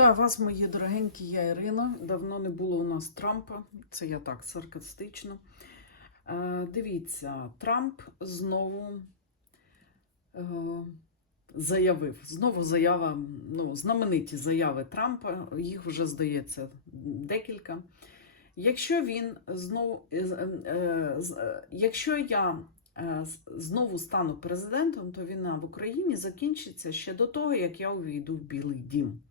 Вітаю вас, мої дорогенькі, я Ірина. Давно не було у нас Трампа. Це я так саркастично. Е, дивіться, Трамп знову е, заявив. Знову заява, ну, знамениті заяви Трампа, їх вже здається декілька. Якщо він знову, е, якщо я знову стану президентом, то війна в Україні закінчиться ще до того, як я увійду в Білий Дім.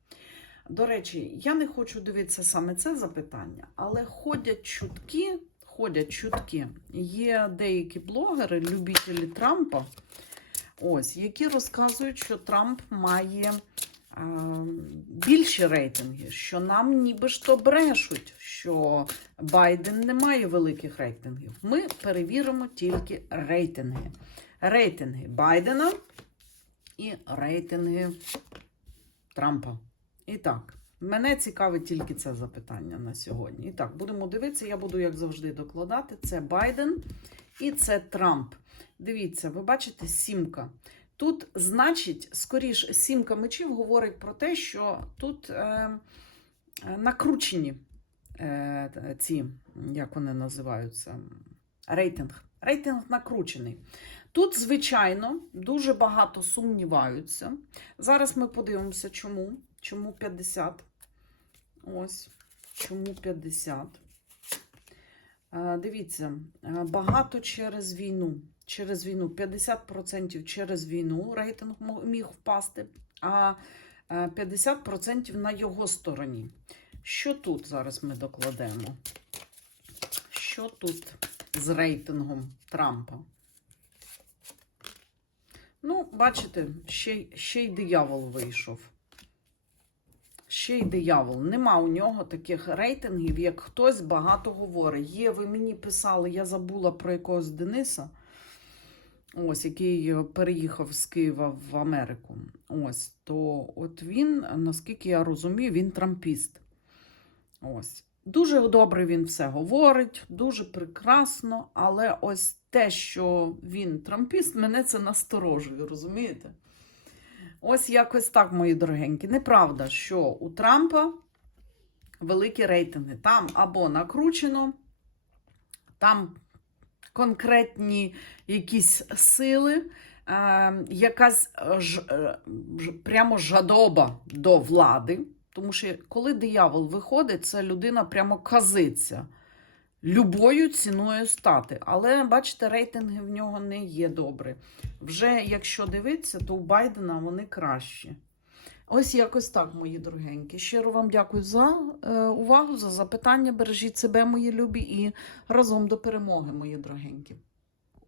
До речі, я не хочу дивитися саме це запитання, але ходять чутки, ходять чутки. Є деякі блогери, любителі Трампа, ось, які розказують, що Трамп має е, більші рейтинги, що нам ніби ж то брешуть, що Байден не має великих рейтингів. Ми перевіримо тільки рейтинги. Рейтинги Байдена і рейтинги Трампа. І так, мене цікавить тільки це запитання на сьогодні. І так, будемо дивитися, я буду, як завжди, докладати. Це Байден і це Трамп. Дивіться, ви бачите сімка. Тут, значить, скоріш, сімка мечів говорить про те, що тут е, е, накручені е, ці, як вони називаються, рейтинг. Рейтинг накручений. Тут, звичайно, дуже багато сумніваються. Зараз ми подивимося, чому. Чому 50? Ось. Чому 50? Е, Дивіться, е, багато через війну. Через війну 50% через війну рейтинг міг впасти, а е, 50% на його стороні. Що тут зараз ми докладемо? Що тут з рейтингом Трампа? Ну, бачите, ще, ще й диявол вийшов. Ще й диявол. Нема у нього таких рейтингів, як хтось багато говорить. Є, ви мені писали, я забула про якогось Дениса, ось, який е, переїхав з Києва в Америку. Ось, то от він, наскільки я розумію, він трампіст. Ось. Дуже добре він все говорить, дуже прекрасно, але ось те, що він трампіст, мене це насторожує, розумієте? Ось якось так, мої дорогенькі. Неправда, що у Трампа великі рейтинги. Там або накручено, там конкретні якісь сили, е, якась е, ж, прямо жадоба до влади. Тому що коли диявол виходить, це людина прямо казиться. Любою ціною стати. Але бачите, рейтинги в нього не є добрі. Вже якщо дивитися, то у Байдена вони кращі. Ось якось так, мої дорогенькі. Щиро вам дякую за е, увагу, за запитання. Бережіть себе, мої любі, і разом до перемоги, мої дорогенькі.